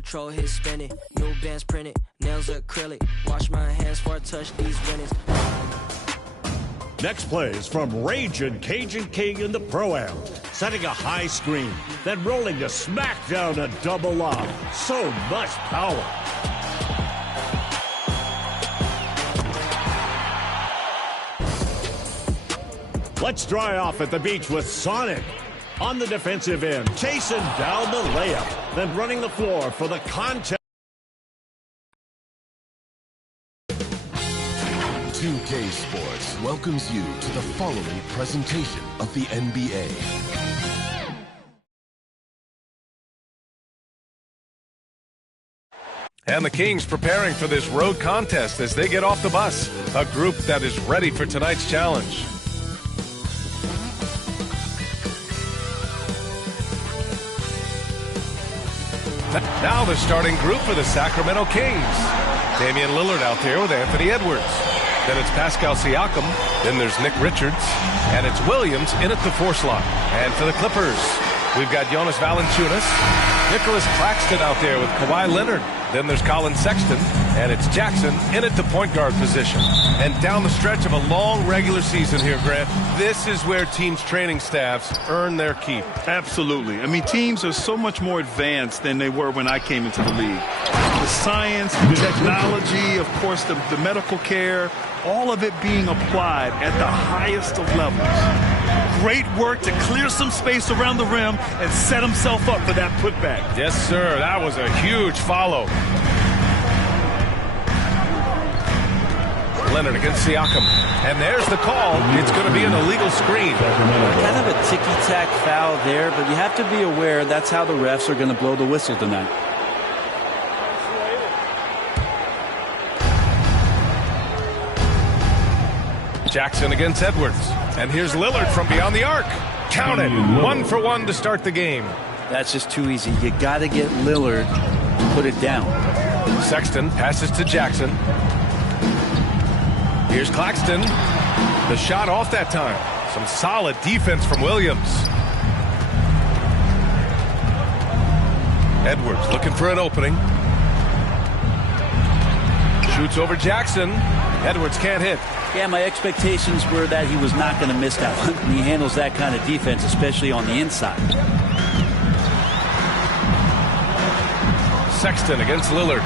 Patrol hit spinning, new bands printed, nails acrylic. Wash my hands before I touch these winnings. Next play is from Ragin' Cajun King in the Pro-Am, setting a high screen, then rolling to smack down a double lob. So much power. Let's dry off at the beach with Sonic. On the defensive end, chasing down the layup, then running the floor for the contest. 2K Sports welcomes you to the following presentation of the NBA. And the Kings preparing for this road contest as they get off the bus. A group that is ready for tonight's challenge. Now the starting group for the Sacramento Kings. Damian Lillard out there with Anthony Edwards. Then it's Pascal Siakam. Then there's Nick Richards. And it's Williams in at the 4 slot. And for the Clippers, we've got Jonas Valanciunas. Nicholas Claxton out there with Kawhi Leonard. Then there's Colin Sexton. And it's Jackson in at the point guard position. And down the stretch of a long regular season here, Grant, this is where teams' training staffs earn their keep. Absolutely. I mean, teams are so much more advanced than they were when I came into the league. The science, the technology, of course, the medical care, all of it being applied at the highest of levels. Great work to clear some space around the rim and set himself up for that putback. Yes, sir. That was a huge follow. Leonard against Siakam. And there's the call. It's going to be an illegal screen. Kind of a ticky-tack foul there, but you have to be aware that's how the refs are going to blow the whistle tonight. Jackson against Edwards. And here's Lillard from beyond the arc. Counted. 1 for 1 to start the game. That's just too easy. You got to get Lillard to put it down. Sexton passes to Jackson. Here's Claxton. The shot off that time. Some solid defense from Williams. Edwards looking for an opening. Shoots over Jackson. Edwards can't hit. Yeah, my expectations were that he was not going to miss that one. He handles that kind of defense, especially on the inside. Sexton against Lillard.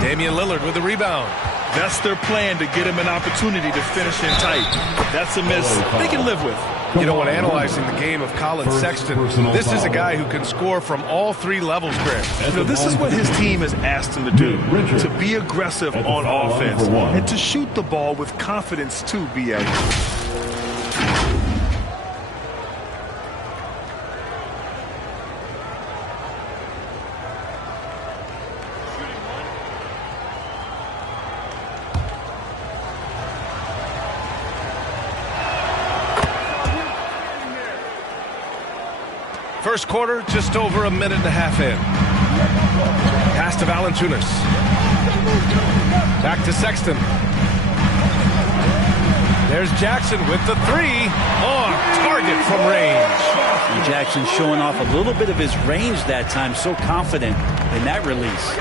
Damian Lillard with the rebound. That's their plan, to get him an opportunity to finish in tight. That's a miss they can live with. You know, when analyzing the game of Colin Sexton, this is a guy who can score from all 3 levels, Grant. You know, this is what his team has asked him to do, to be aggressive on offense and to shoot the ball with confidence too, B.A. First quarter, just over a minute and a half in. Pass to Valanciunas. Back to Sexton. There's Jackson with the 3 on target from range. And Jackson showing off a little bit of his range that time, so confident in that release.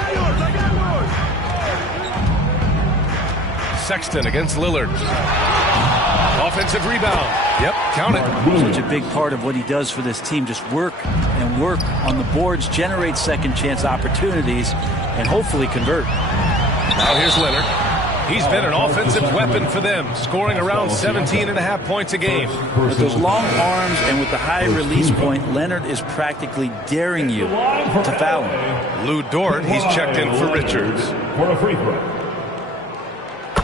Sexton against Lillard. Offensive rebound. Yep, count it. Such a big part of what he does for this team. Just work and work on the boards, generate second chance opportunities, and hopefully convert. Now here's Leonard. He's been an offensive weapon for them, scoring around 17.5 points a game. With those long arms and with the high release point, Leonard is practically daring you to foul him. Lou Dort, he's checked in for Richards.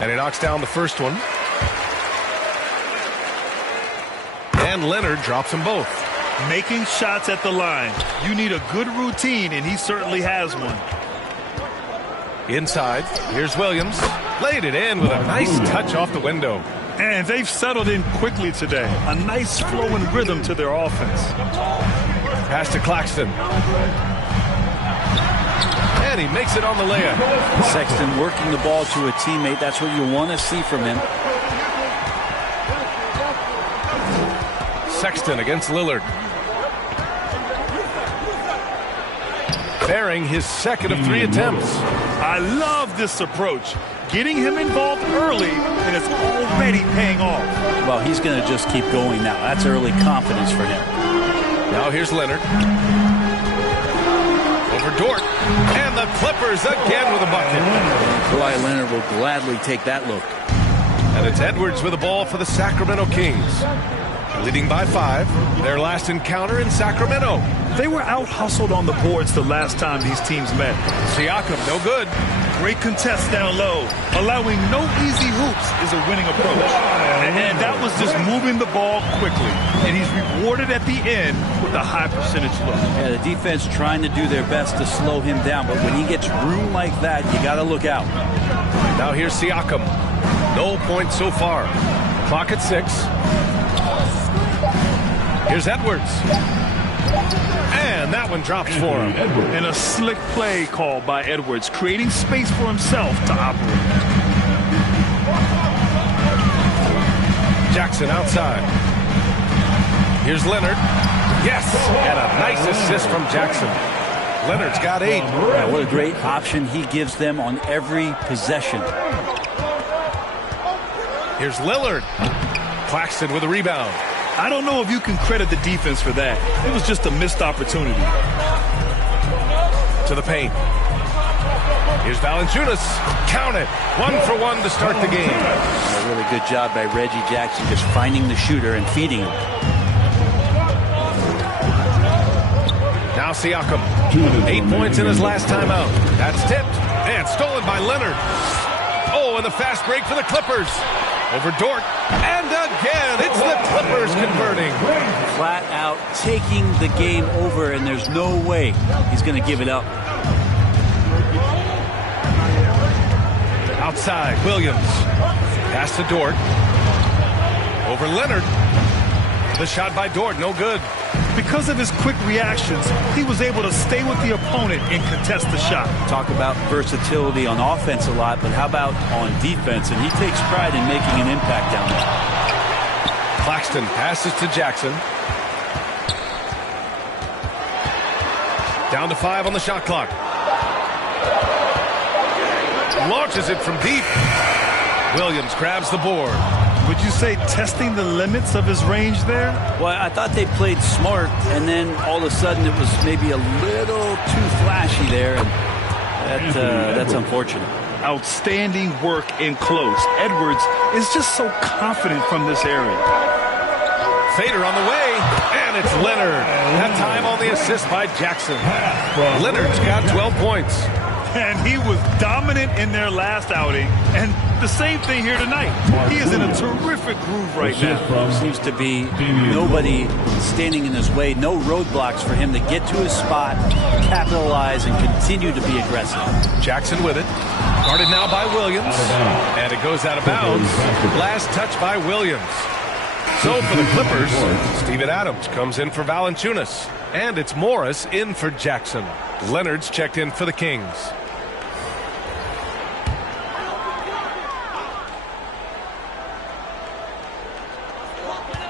And he knocks down the first one. And Leonard drops them both. Making shots at the line. You need a good routine, and he certainly has one. Inside, here's Williams. Laid it in with a nice touch off the window. And they've settled in quickly today. A nice flowing rhythm to their offense. Pass to Claxton. And he makes it on the layup. Sexton working the ball to a teammate. That's what you want to see from him. Sexton against Lillard. sparing his second of 3 attempts. I love this approach. Getting him involved early, and it's already paying off. Well, he's going to just keep going now. That's early confidence for him. Now here's Leonard. Over Dort. And the Clippers again with a bucket. Kawhi Leonard will gladly take that look. And it's Edwards with the ball for the Sacramento Kings. Leading by 5. Their last encounter in Sacramento. They were out-hustled on the boards the last time these teams met. Siakam, no good. Great contest down low. Allowing no easy hoops is a winning approach. And that was just moving the ball quickly. And he's rewarded at the end with a high percentage look. Yeah, the defense trying to do their best to slow him down. But when he gets room like that, you got to look out. Now here's Siakam. No points so far. Clock at 6. Here's Edwards. And that one drops for him. And a slick play called by Edwards, creating space for himself to operate. Jackson outside. Here's Leonard. Yes! And a nice assist from Jackson. Leonard's got 8. Yeah, what a great option he gives them on every possession. Here's Lillard. Claxton with a rebound. I don't know if you can credit the defense for that. It was just a missed opportunity. To the paint. Here's Valanciunas. Count it. 1 for 1 to start the game. A really good job by Reggie Jackson just finding the shooter and feeding him. Now Siakam. 8 points in his last time out. That's tipped. And stolen by Leonard. Oh, and the fast break for the Clippers. Over Dort. And again, it's the Clippers converting. Flat out taking the game over, and there's no way he's going to give it up. Outside, Williams. Pass to Dort. Over Leonard. The shot by Dort, no good. Because of his quick reactions, he was able to stay with the opponent and contest the shot. Talk about versatility on offense a lot, but how about on defense? And he takes pride in making an impact down there. Claxton passes to Jackson. Down to 5 on the shot clock. Launches it from deep. Williams grabs the board. Would you say testing the limits of his range there? Well, I thought they played smart, and then all of a sudden it was maybe a little too flashy there, and that's unfortunate. Outstanding work in close. Edwards is just so confident from this area. Fader on the way, and it's Leonard. That time on the assist by Jackson. Leonard's got 12 points. And he was dominant in their last outing, and the same thing here tonight. He is in a terrific groove right now. Seems to be nobody standing in his way, no roadblocks for him to get to his spot, capitalize, and continue to be aggressive. Jackson with it. Guarded now by Williams. And it goes out of bounds. Last touch by Williams. So for the Clippers, Steven Adams comes in for Valanciunas. And it's Morris in for Jackson. Leonard's checked in for the Kings.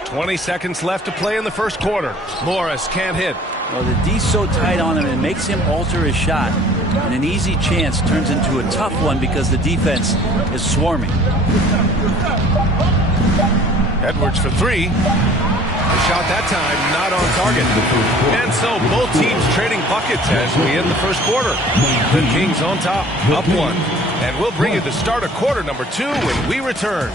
"20 seconds left to play in the first quarter. Morris can't hit. Well, the D's so tight on him, it makes him alter his shot. And an easy chance turns into a tough one because the defense is swarming. Edwards for 3. The shot that time not on target. And so both teams trading buckets as we end the first quarter. The Kings on top, up 1. And we'll bring you the start of quarter number 2 when we return.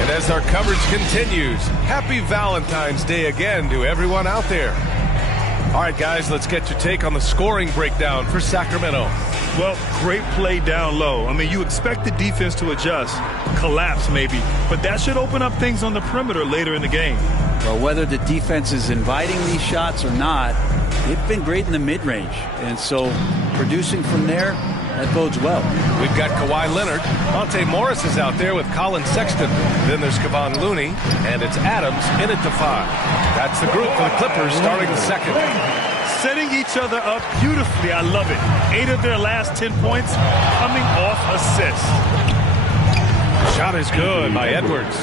And as our coverage continues, happy Valentine's Day again to everyone out there. All right, guys, let's get your take on the scoring breakdown for Sacramento. Well, great play down low. I mean, you expect the defense to adjust, collapse maybe, but that should open up things on the perimeter later in the game. Well, whether the defense is inviting these shots or not, they've been great in the mid-range. And so producing from there, that bodes well. We've got Kawhi Leonard. Monte Morris is out there with Colin Sexton. Then there's Kevon Looney, and it's Adams in at the 5. That's the group for the Clippers starting the second. Setting each other up beautifully. I love it. 8 of their last 10 points coming off assists. Shot is good by Edwards.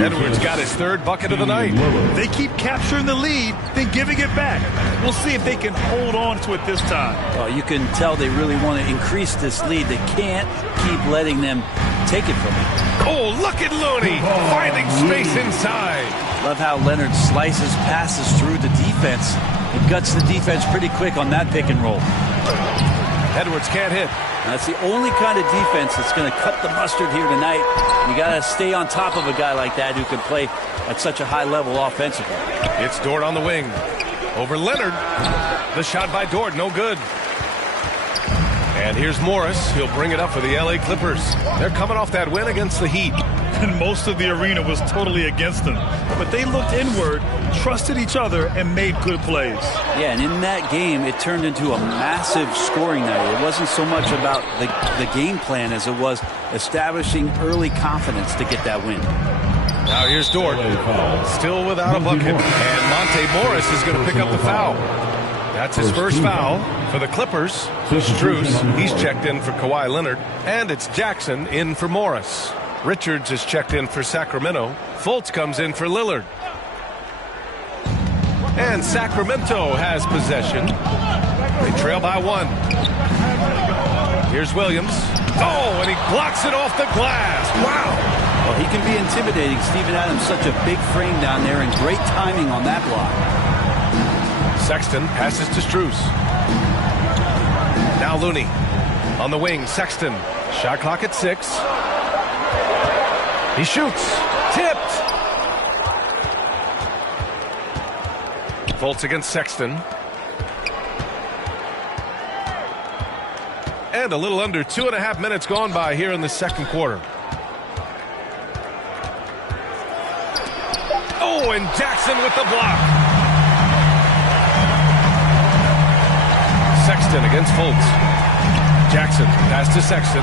Edwards got his third bucket of the night. They keep capturing the lead, then giving it back. We'll see if they can hold on to it this time. Oh, you can tell they really want to increase this lead. They can't keep letting them take it from them. Oh, look at Looney finding space inside. Love how Leonard slices passes through the defense. It guts the defense pretty quick on that pick and roll. Edwards can't hit. That's the only kind of defense that's going to cut the mustard here tonight. You got to stay on top of a guy like that who can play at such a high level offensively. It's Dort on the wing. Over Leonard. The shot by Dort, no good. And here's Morris. He'll bring it up for the LA Clippers. They're coming off that win against the Heat. And most of the arena was totally against them. But they looked inward, trusted each other, and made good plays. Yeah, and in that game, it turned into a massive scoring night. It wasn't so much about the game plan as it was establishing early confidence to get that win. Now here's Dort. Still without a bucket. And Monte Morris is going to pick up the foul. That's his first foul for the Clippers. Strus, he's checked in for Kawhi Leonard. And it's Jackson in for Morris. Richards is checked in for Sacramento. Fultz comes in for Lillard. And Sacramento has possession. They trail by 1. Here's Williams. Oh, and he blocks it off the glass. Wow. Well, he can be intimidating. Steven Adams, such a big frame down there, and great timing on that block. Sexton passes to Strus. Now Looney on the wing. Sexton. Shot clock at 6. He shoots. Tipped. Fultz against Sexton. And a little under 2.5 minutes gone by here in the second quarter. Oh, and Jackson with the block. Sexton against Fultz. Jackson pass to Sexton.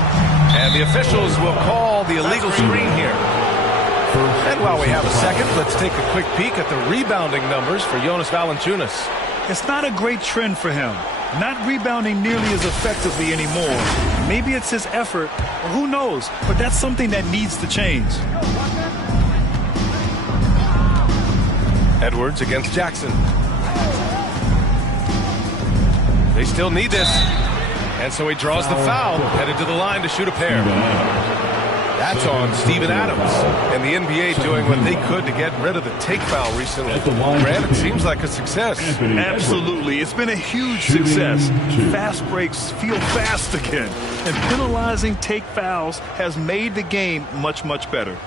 And the officials will call the illegal screen here. And while we have a second, let's take a quick peek at the rebounding numbers for Jonas Valanciunas. It's not a great trend for him. Not rebounding nearly as effectively anymore. Maybe it's his effort, or who knows, but that's something that needs to change. Edwards against Jackson. They still need this. And so he draws the foul, headed to the line to shoot a pair. That's on Steven Adams. And the NBA doing what they could to get rid of the take foul recently. Grant, it seems like a success. Absolutely. It's been a huge success. Fast breaks feel fast again. And penalizing take fouls has made the game much, much better.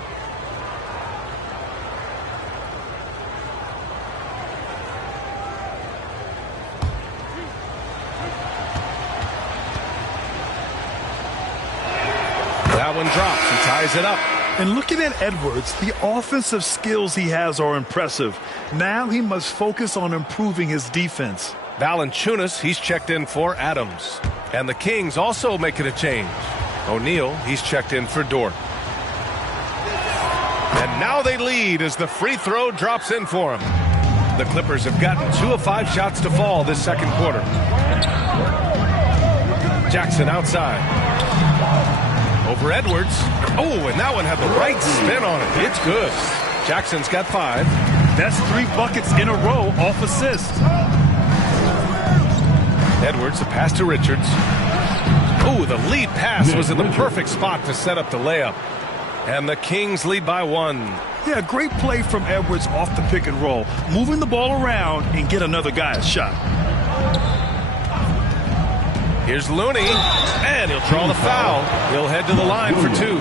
That one drops and ties it up. And looking at Edwards, the offensive skills he has are impressive. Now he must focus on improving his defense. Valanciunas, he's checked in for Adams. And the Kings also making a change. O'Neal, he's checked in for Dort. And now they lead as the free throw drops in for them. The Clippers have gotten 2 of 5 shots to fall this second quarter. Jackson outside. Over Edwards. Oh, and that one had the right spin on it. It's good. Jackson's got 5. That's 3 buckets in a row off assist. Edwards, a pass to Richards. Oh, the lead pass was in the perfect spot to set up the layup. And the Kings lead by 1. Yeah, great play from Edwards off the pick and roll. Moving the ball around and get another guy a shot. Here's Looney, and he'll draw the foul. He'll head to the line for 2.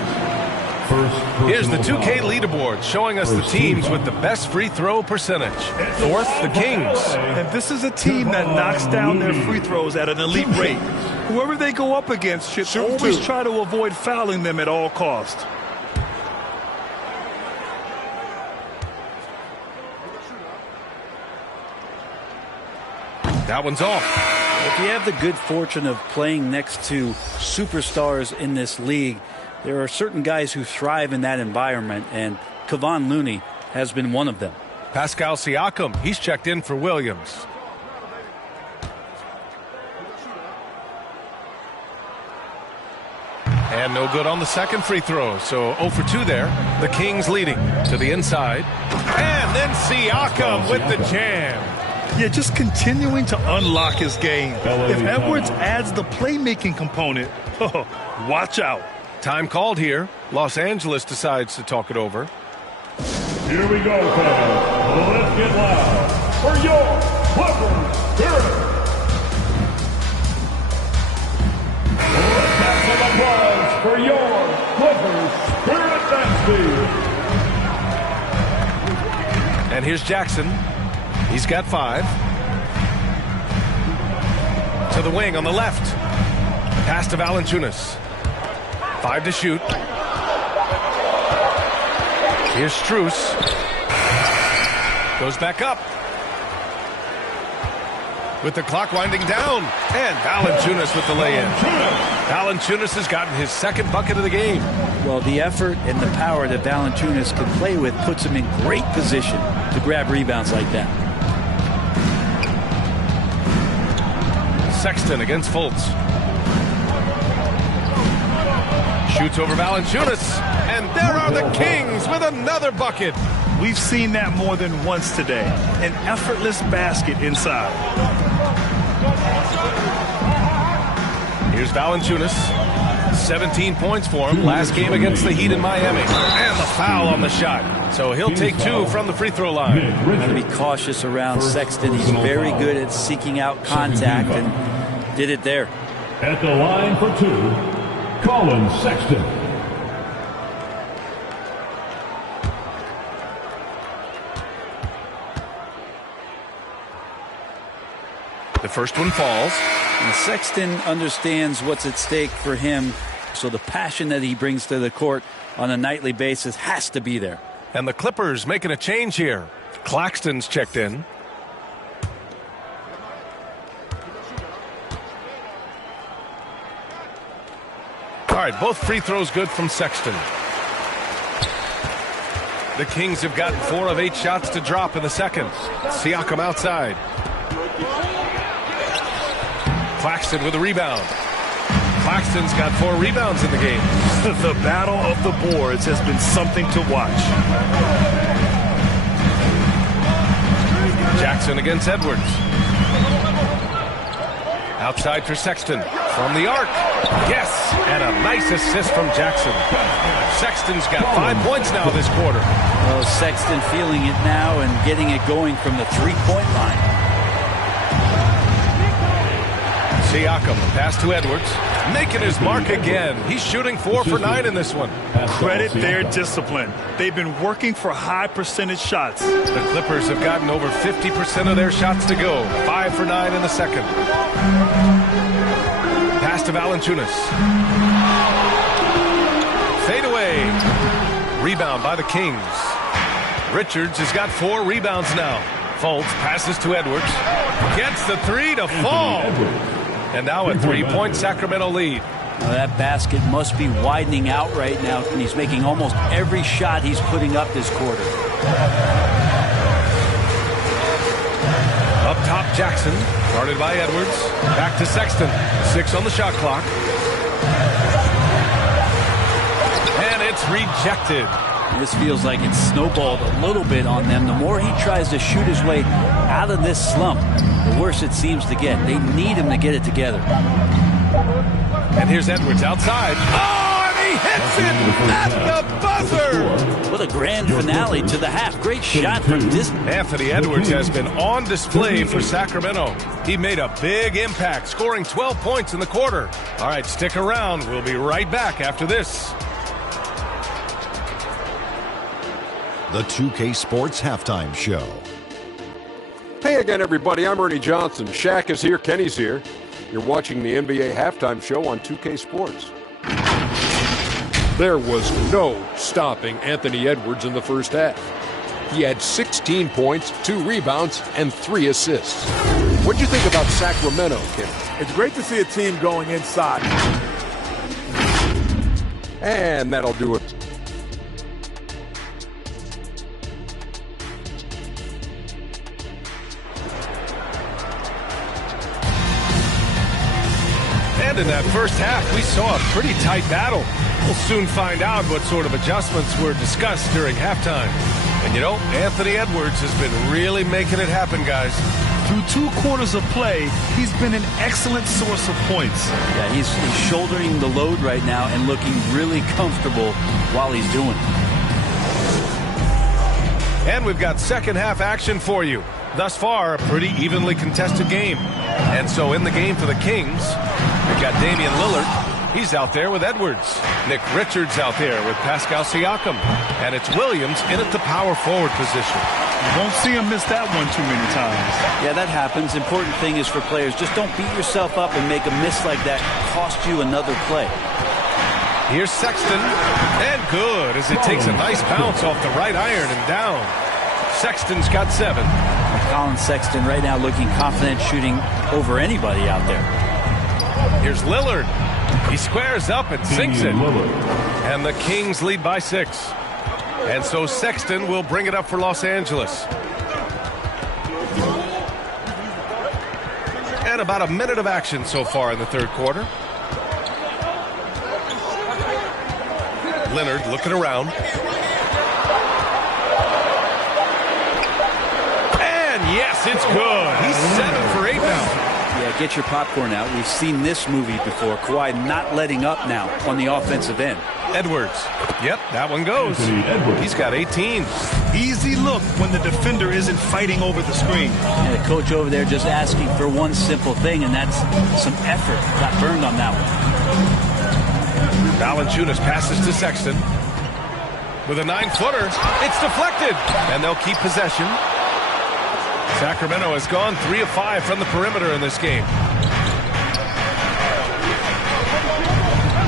Here's the 2K leaderboard showing us the teams with the best free throw percentage. 4th, the Kings. And this is a team that knocks down their free throws at an elite rate. Whoever they go up against should always try to avoid fouling them at all costs. That one's off. If you have the good fortune of playing next to superstars in this league, there are certain guys who thrive in that environment, and Kevon Looney has been one of them. Pascal Siakam, he's checked in for Williams. And no good on the second free throw. So 0 for 2 there. The Kings leading to the inside. And then Siakam with the jam. Yeah, just continuing to unlock his game. If Edwards adds the playmaking component, watch out. Time called here. Los Angeles decides to talk it over. Here we go, fans. Let's get loud for your Clippers Spirit. Let's have some applause for your Clippers Spirit Dynasty. And here's Jackson. He's got 5. To the wing on the left. Pass to Valanciunas. 5 to shoot. Here's Strus. Goes back up. With the clock winding down. And Valanciunas with the lay-in. Valanciunas has gotten his second bucket of the game. Well, the effort and the power that Valanciunas can play with puts him in great position to grab rebounds like that. Sexton against Fultz. Shoots over Valanciunas. And there are the Kings with another bucket. We've seen that more than once today. An effortless basket inside. Here's Valanciunas. 17 points for him. Last game against the Heat in Miami. And the foul on the shot. So he'll take 2 from the free throw line. Got to be cautious around Sexton. He's very good at seeking out contact and did it there. At the line for 2, Colin Sexton. The first one falls. And Sexton understands what's at stake for him, so the passion that he brings to the court on a nightly basis has to be there. And the Clippers making a change here. Claxton's checked in. All right, both free throws good from Sexton. The Kings have gotten 4 of 8 shots to drop in the second. Siakam outside. Claxton with a rebound. Claxton's got 4 rebounds in the game. The battle of the boards has been something to watch. Jackson against Edwards. Outside for Sexton. From the arc. Yes! And a nice assist from Jackson. Sexton's got 5 points now this quarter. Well, Sexton feeling it now and getting it going from the three-point line. Siakam, pass to Edwards. Making his mark again. He's shooting 4 for 9 in this one. Credit their discipline. They've been working for high percentage shots. The Clippers have gotten over 50% of their shots to go. 5 for 9 in the second. Pass to Valanciunas. Fade away. Rebound by the Kings. Richards has got 4 rebounds now. Fultz passes to Edwards. Gets the 3 to fall. And now a 3-point Sacramento lead. Now that basket must be widening out right now, and he's making almost every shot he's putting up this quarter. Up top, Jackson. Guarded by Edwards. Back to Sexton. 6 on the shot clock. And it's rejected. This feels like it's snowballed a little bit on them. The more he tries to shoot his way out of this slump, the worse it seems to get. They need him to get it together. And here's Edwards outside. Oh, and he hits it at the buzzer. What a grand finale to the half. Great shot from this. Anthony Edwards has been on display for Sacramento. He made a big impact, scoring 12 points in the quarter. All right, stick around. We'll be right back after this. The 2K Sports Halftime Show. Hey again, everybody. I'm Ernie Johnson. Shaq is here. Kenny's here. You're watching the NBA Halftime Show on 2K Sports. There was no stopping Anthony Edwards in the first half. He had 16 points, 2 rebounds, and 3 assists. What'd you think about Sacramento, Kenny? It's great to see a team going inside. And that'll do it. And in that first half, we saw a pretty tight battle. We'll soon find out what sort of adjustments were discussed during halftime. And you know, Anthony Edwards has been really making it happen, guys. Through 2 quarters of play, he's been an excellent source of points. Yeah, he's shouldering the load right now and looking really comfortable while he's doing it. And we've got second half action for you. Thus far, a pretty evenly contested game. And so in the game for the Kings, we've got Damian Lillard. He's out there with Edwards. Nick Richards out there with Pascal Siakam. And it's Williams in at the power forward position. You won't see him miss that one too many times. Yeah, that happens. Important thing is for players, just don't beat yourself up and make a miss like that cost you another play. Here's Sexton, and good as it takes a nice bounce off the right iron and down. Sexton's got 7. Colin Sexton right now looking confident, shooting over anybody out there. Here's Lillard. He squares up and sinks it. And the Kings lead by 6. And so Sexton will bring it up for Los Angeles. And about a minute of action so far in the third quarter. Leonard looking around. And yes, it's good. He's 7 for 8 now. Yeah, get your popcorn out. We've seen this movie before. Kawhi not letting up now on the offensive end. Edwards. Yep, that one goes. He's got 18. Easy look when the defender isn't fighting over the screen. And the coach over there just asking for one simple thing, and that's some effort. Got burned on that one. Valanciunas passes to Sexton. With a 9-footer, it's deflected. And they'll keep possession. Sacramento has gone 3 of 5 from the perimeter in this game.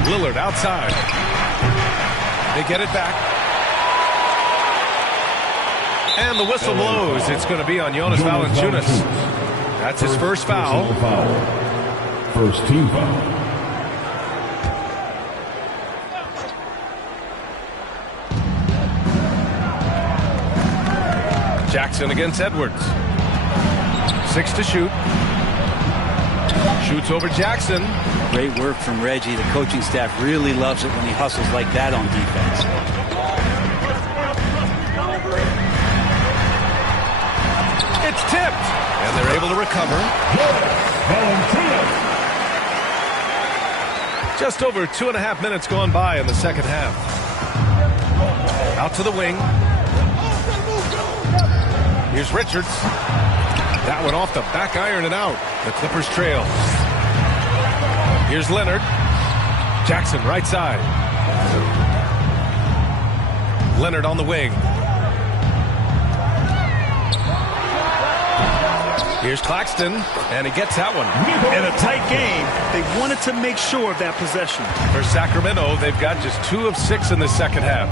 Lillard outside. They get it back. And the whistle blows. It's going to be on Jonas Valanciunas. That's his first foul. First team foul. Jackson against Edwards. 6 to shoot. Shoots over Jackson. Great work from Reggie. The coaching staff really loves it when he hustles like that on defense. It's tipped. And they're able to recover. Just over 2.5 minutes gone by in the second half. Out to the wing. Here's Richards. That one off the back iron and out. The Clippers trail. Here's Leonard. Jackson right side. Leonard on the wing. Here's Claxton, and he gets that one. In a tight game, they wanted to make sure of that possession. For Sacramento, they've got just 2 of 6 in the second half.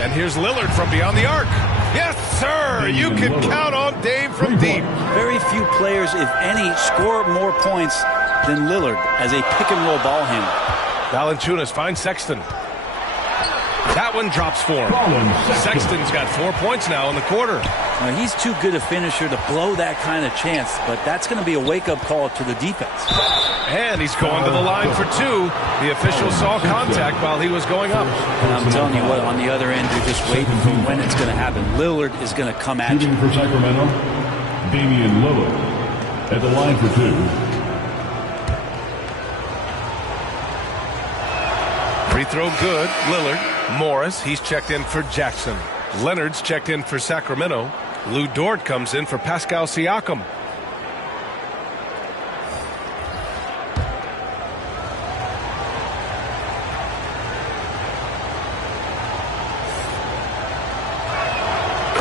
And here's Lillard from beyond the arc. Yes, sir! You can count on Dame from deep. Very few players, if any, score more points than Lillard as a pick-and-roll ball handler. Valanciunas finds Sexton. That one drops for him. Sexton's got 4 points now in the quarter. Now, he's too good a finisher to blow that kind of chance, but that's going to be a wake-up call to the defense. And he's going to the line for 2. The official saw contact while he was going up. And I'm telling you what, on the other end, you're just waiting for when it's going to happen. Lillard is going to come at you. For Sacramento, Damian Lillard at the line for 2. Free throw good. Lillard. Morris, he's checked in for Jackson. Leonard's checked in for Sacramento. Lou Dort comes in for Pascal Siakam.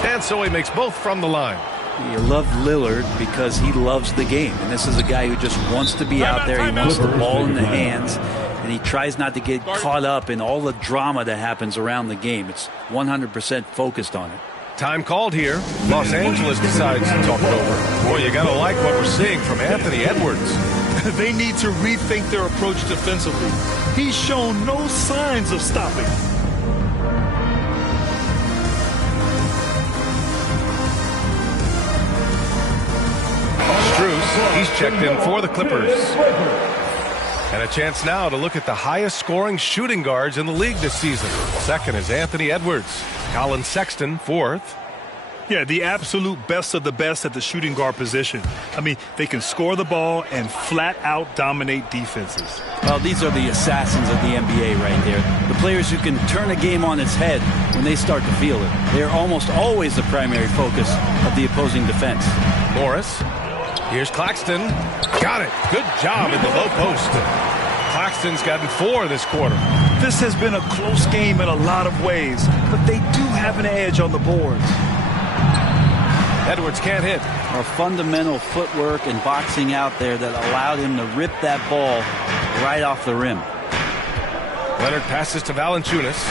And so he makes both from the line. You love Lillard because he loves the game. And this is a guy who just wants to be out there. He wants the ball in the hands. And he tries not to get caught up in all the drama that happens around the game. It's 100% focused on it. Time called here. Los Angeles decides to talk it over. Boy, you got to like what we're seeing from Anthony Edwards. They need to rethink their approach defensively. He's shown no signs of stopping. Strus, he's checked in for the Clippers. And a chance now to look at the highest scoring shooting guards in the league this season. Second is Anthony Edwards. Colin Sexton, fourth. Yeah, the absolute best of the best at the shooting guard position. I mean, they can score the ball and flat out dominate defenses. Well, these are the assassins of the NBA right there. The players who can turn a game on its head when they start to feel it. They're almost always the primary focus of the opposing defense. Morris. Here's Claxton. Got it. Good job in the low post. Claxton's gotten 4 this quarter. This has been a close game in a lot of ways, but they do have an edge on the boards. Edwards can't hit. Our fundamental footwork and boxing out there that allowed him to rip that ball right off the rim. Leonard passes to Valanciunas.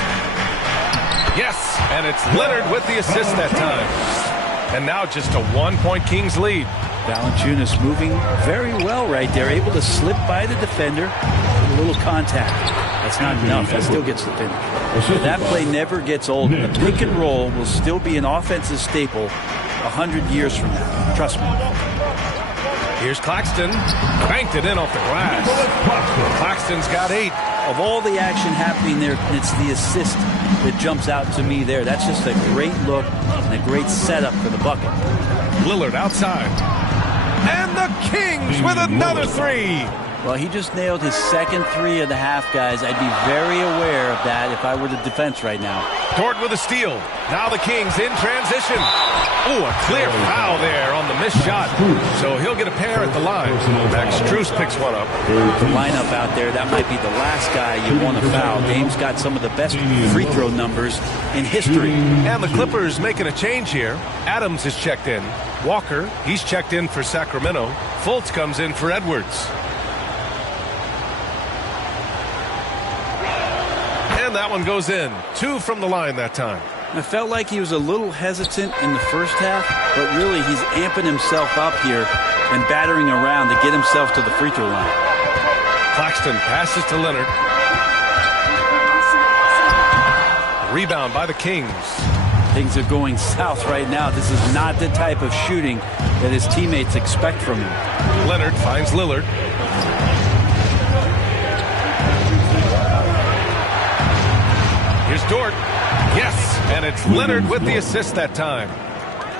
Yes, and it's Leonard with the assist that time. And now just a 1-point Kings lead. Valanciunas moving very well right there, able to slip by the defender, a little contact. That's not enough. That still gets the finish. That play never gets old. The pick and roll will still be an offensive staple 100 years from now. Trust me. Here's Claxton. Banked it in off the glass. Claxton's got 8. Of all the action happening there, it's the assist that jumps out to me there. That's just a great look and a great setup for the bucket. Lillard outside. And the Kings with another 3. Well, he just nailed his second 3 of the half, guys. I'd be very aware of that if I were the defense right now. Dort with a steal. Now the Kings in transition. Ooh, a clear foul there on the missed shot. So he'll get a pair at the line. Max Strus picks one up. The lineup out there, that might be the last guy you want to foul. Dame's got some of the best free throw numbers in history. And the Clippers making a change here. Adams is checked in. Walker, he's checked in for Sacramento. Fultz comes in for Edwards. And that one goes in. 2 from the line that time. I felt like he was a little hesitant in the first half, but really he's amping himself up here and battering around to get himself to the free throw line. Claxton passes to Leonard. Rebound by the Kings. Things are going south right now. This is not the type of shooting that his teammates expect from him. Leonard finds Lillard. Here's Dort. Yes, and it's Leonard with the assist that time.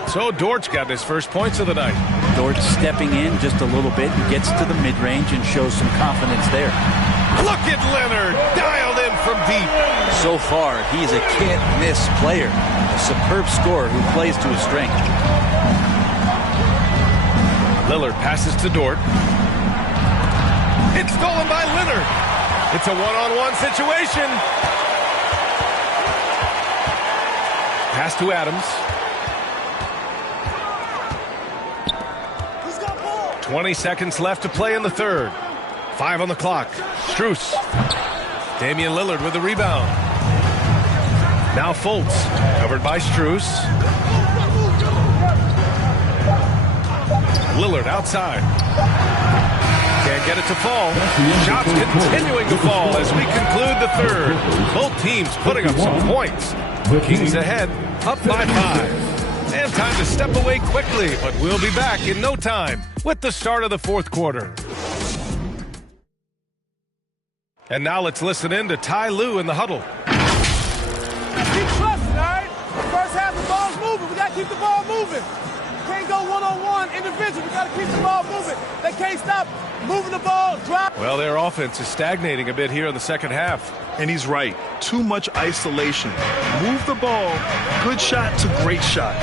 So Dort's got his first points of the night. Dort stepping in just a little bit and gets to the mid-range and shows some confidence there. Look at Leonard, dialed in from deep. So far, he's a can't-miss player. A superb scorer who plays to his strength. Lillard passes to Dort. It's stolen by Leonard. It's a one-on-one situation. Pass to Adams. 20 seconds left to play in the third. 5 on the clock. Strus. Damian Lillard with the rebound. Now Fultz. Covered by Strus. Lillard outside. Can't get it to fall. Shots continuing to fall as we conclude the third. Both teams putting up some points. Kings ahead, up by 5. And time to step away quickly, but we'll be back in no time with the start of the fourth quarter. And now let's listen in to Ty Lue in the huddle. Keep trusting, all right? First half, the ball's moving. We got to keep the ball moving. Can't go one-on-one individual. We got to keep the ball moving. They can't stop moving the ball, drop. Well, their offense is stagnating a bit here in the second half. And he's right. Too much isolation. Move the ball. Good shot to great shot.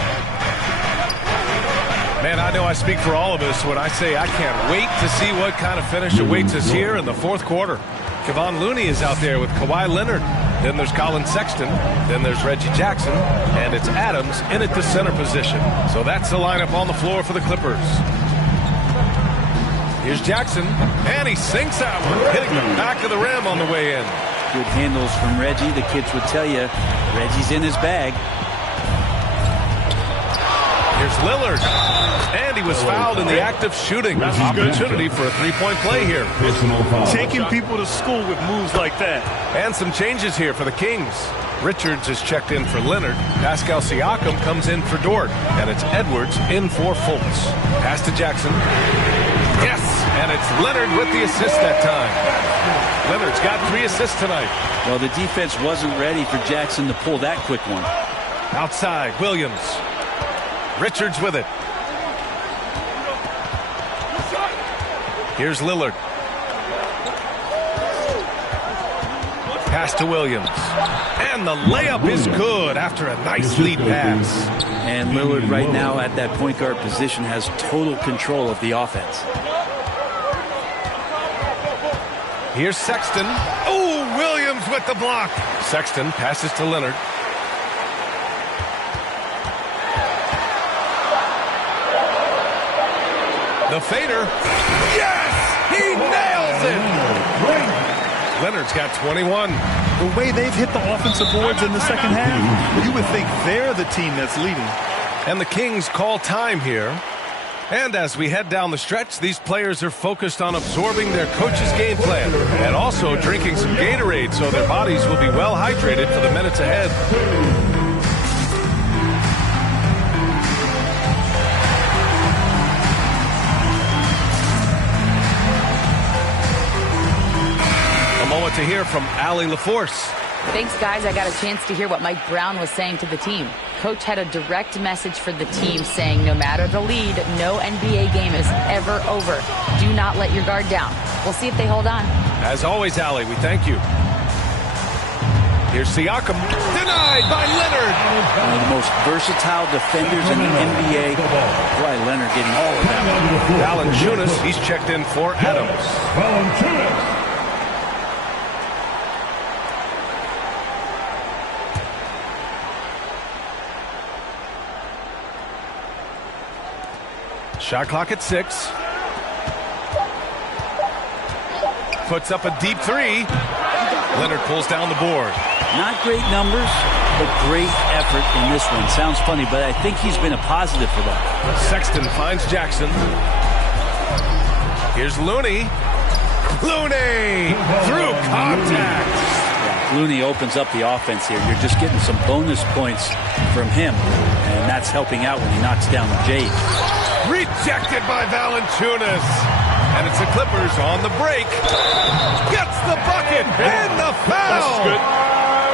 Man, I know I speak for all of us when I say I can't wait to see what kind of finish awaits us here in the fourth quarter. Kevon Looney is out there with Kawhi Leonard. Then there's Colin Sexton. Then there's Reggie Jackson. And it's Adams in at the center position. So that's the lineup on the floor for the Clippers. Here's Jackson. And he sinks that one, hitting the back of the rim on the way in. Good handles from Reggie. The kids would tell you Reggie's in his bag. Here's Lillard. And he was fouled in the act of shooting. Opportunity for a three-point play here. Taking people to school with moves like that. And some changes here for the Kings. Richards is checked in for Leonard. Pascal Siakam comes in for Dort. And it's Edwards in for Fultz. Pass to Jackson. Yes, and it's Leonard with the assist that time. Leonard's got 3 assists tonight. Well, the defense wasn't ready for Jackson to pull that quick one. Outside, Williams. Richards with it. Here's Lillard. Pass to Williams. And the layup is good after a nice lead pass. And Lillard right now at that point guard position has total control of the offense. Here's Sexton. Oh, Williams with the block. Sexton passes to Leonard. The fader. Yes! He nails it! Leonard's got 21. The way they've hit the offensive boards in the second half, you would think they're the team that's leading. And the Kings call time here. And as we head down the stretch, these players are focused on absorbing their coach's game plan and also drinking some Gatorade so their bodies will be well hydrated for the minutes ahead. A moment to hear from Allie LaForce. Thanks, guys. I got a chance to hear what Mike Brown was saying to the team. Coach had a direct message for the team saying no matter the lead, no NBA game is ever over. Do not let your guard down. We'll see if they hold on. As always, Allie, we thank you. Here's Siakam. Denied by Leonard. One of the most versatile defenders in the NBA. Boy, Leonard getting all of that. Valanciunas, he's checked in for Adams. Valanciunas. Shot clock at 6. Puts up a deep 3. Leonard pulls down the board. Not great numbers, but great effort in this one. Sounds funny, but I think he's been a positive for them. Sexton finds Jackson. Here's Looney. Looney through contact. Yeah, Looney opens up the offense here. You're just getting some bonus points from him, and that's helping out when he knocks down the Jade. Rejected by Valanciunas. And it's the Clippers on the break. Gets the bucket and the foul.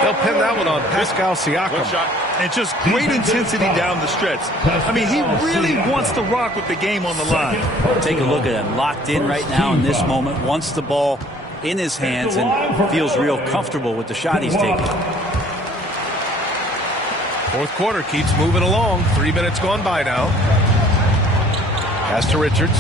They'll pin that one on Pascal Siakam. And just great intensity down the stretch. I mean, he really wants to rock with the game on the line. Take a look at him. Locked in right now in this moment. Wants the ball in his hands and feels real comfortable with the shot he's taking. Fourth quarter keeps moving along. 3 minutes gone by now. Pass to Richards.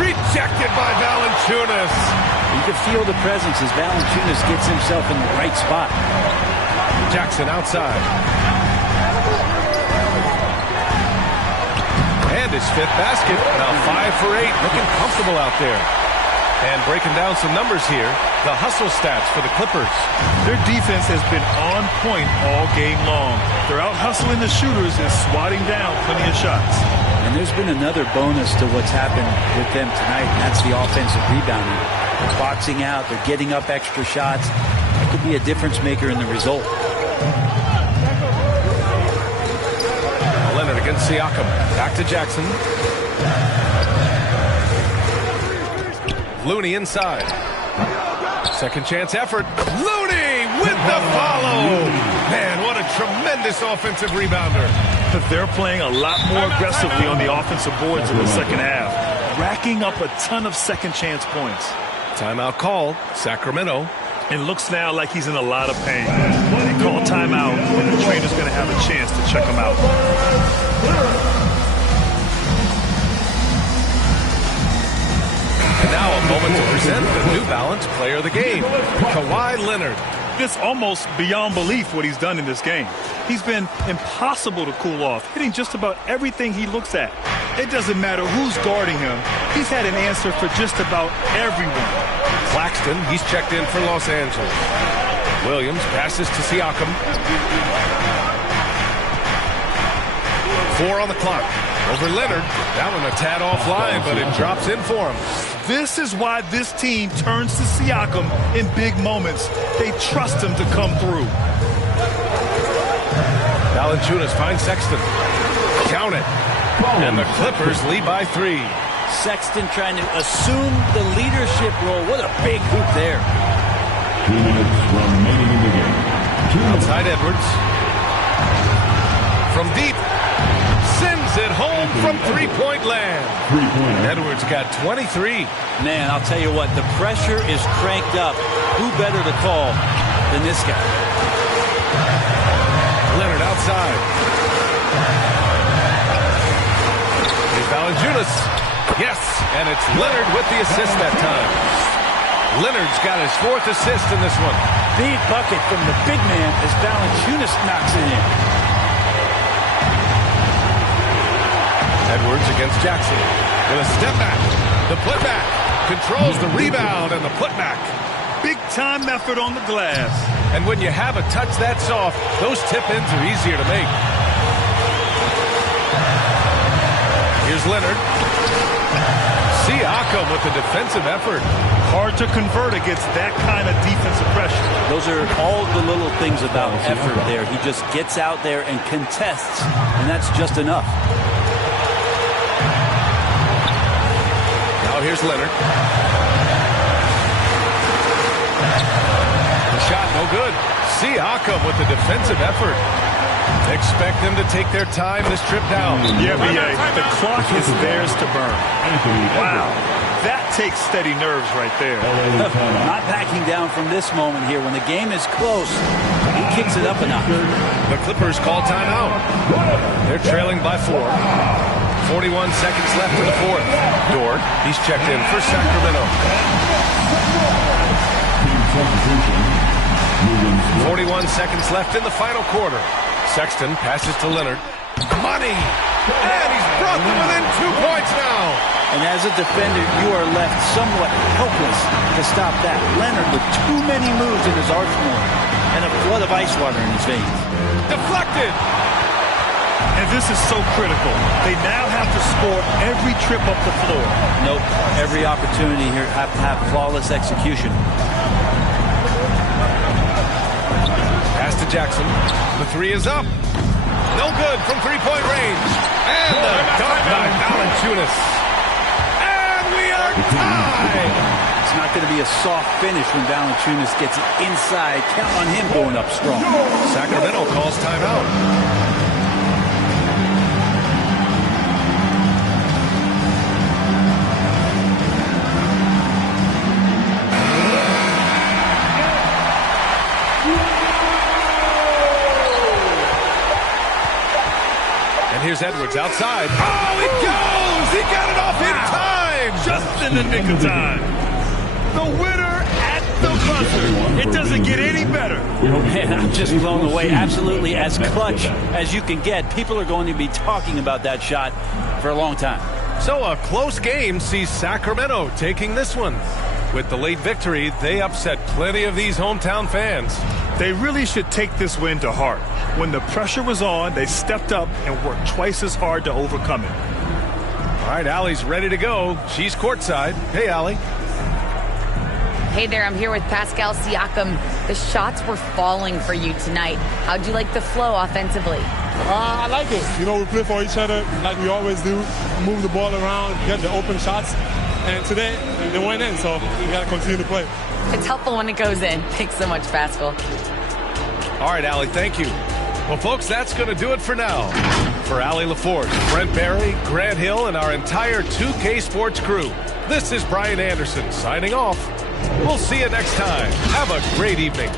Rejected by Valanciunas. You can feel the presence as Valanciunas gets himself in the right spot. Jackson outside. And his 5th basket. Now 5 for 8. Looking comfortable out there. And breaking down some numbers here, the hustle stats for the Clippers. Their defense has been on point all game long. They're out hustling the shooters and swatting down plenty of shots. And there's been another bonus to what's happened with them tonight, and that's the offensive rebounding. They're boxing out, they're getting up extra shots. That could be a difference maker in the result. Leonard against Siakam. Back to Jackson. Looney inside. Second chance effort. Looney with the follow. Man, what a tremendous offensive rebounder. They're playing a lot more aggressively on the offensive boards in the second half, racking up a ton of second chance points. Timeout called. Sacramento. It looks now like he's in a lot of pain. They call timeout, and the trainer's going to have a chance to check him out. And now a moment to present the New Balance Player of the Game, Kawhi Leonard. It's almost beyond belief what he's done in this game. He's been impossible to cool off, hitting just about everything he looks at. It doesn't matter who's guarding him. He's had an answer for just about everyone. Claxton, he's checked in for Los Angeles. Williams passes to Siakam. 4 on the clock. Over Leonard. That one a tad offline, but it drops in for him. This is why this team turns to Siakam in big moments. They trust him to come through. Valanciunas finds Sexton. Count it. And the Clippers lead by 3. Sexton trying to assume the leadership role. What a big hoop there. 2 minutes remaining in the game. Outside Edwards. From deep. Sends it home from three-point land. Edwards got 23. Man, I'll tell you what, the pressure is cranked up. Who better to call than this guy? Leonard outside. Here's Valanciunas. Yes, and it's Leonard with the assist that time. Leonard's got his 4th assist in this one. Big bucket from the big man as Valanciunas knocks it in. Edwards against Jackson with a step back. The putback controls the rebound and the putback. Big time effort on the glass. And when you have a touch that soft, those tip-ins are easier to make. Here's Leonard. Siakam with the defensive effort. Hard to convert against that kind of defensive pressure. Those are all the little things about effort there. He just gets out there and contests, and that's just enough. Now here's Leonard. The shot no good. Siakam with the defensive effort. Expect them to take their time this trip down. Yeah, BA. The clock is theirs to burn. Wow. That takes steady nerves right there. Not backing down from this moment here. When the game is close, he kicks it up a notch. The Clippers call timeout. They're trailing by 4. 41 seconds left in the 4th. Dort, he's checked in for Sacramento. 41 seconds left in the final quarter. Sexton passes to Leonard. Money! And he's brought them within 2 points now. And as a defender, you are left somewhat helpless to stop that. Leonard with too many moves in his arsenal and a flood of ice water in his veins. Deflected! And this is so critical. They now have to score every trip up the floor. Nope. Every opportunity here have to have flawless execution. Pass to Jackson. The 3 is up. No good from three-point range. And the dunk by Valanciunas. And we are tied. It's not going to be a soft finish when Valanciunas gets it inside. Count on him going up strong. Sacramento calls timeout. Here's Edwards outside. Oh, it goes! He got it off in time! Just in the nick of time. The winner at the buzzer. It doesn't get any better. Man, I'm just blown away. Absolutely as clutch as you can get. People are going to be talking about that shot for a long time. So a close game sees Sacramento taking this one. With the late victory, they upset plenty of these hometown fans. They really should take this win to heart. When the pressure was on, they stepped up and worked twice as hard to overcome it. All right, Allie's ready to go. She's courtside. Hey, Allie. Hey there, I'm here with Pascal Siakam. The shots were falling for you tonight. How'd you like the flow offensively? I like it. You know, we play for each other like we always do. Move the ball around, get the open shots. And today, they went in, so we got to continue to play. It's helpful when it goes in. Thanks so much, Pascal. All right, Allie, thank you. Well, folks, that's going to do it for now. For Allie LaForce, Brent Barry, Grant Hill, and our entire 2K Sports crew, this is Brian Anderson signing off. We'll see you next time. Have a great evening.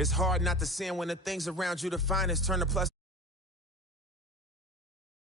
It's hard not to sin when the things around you the finest turn to plus.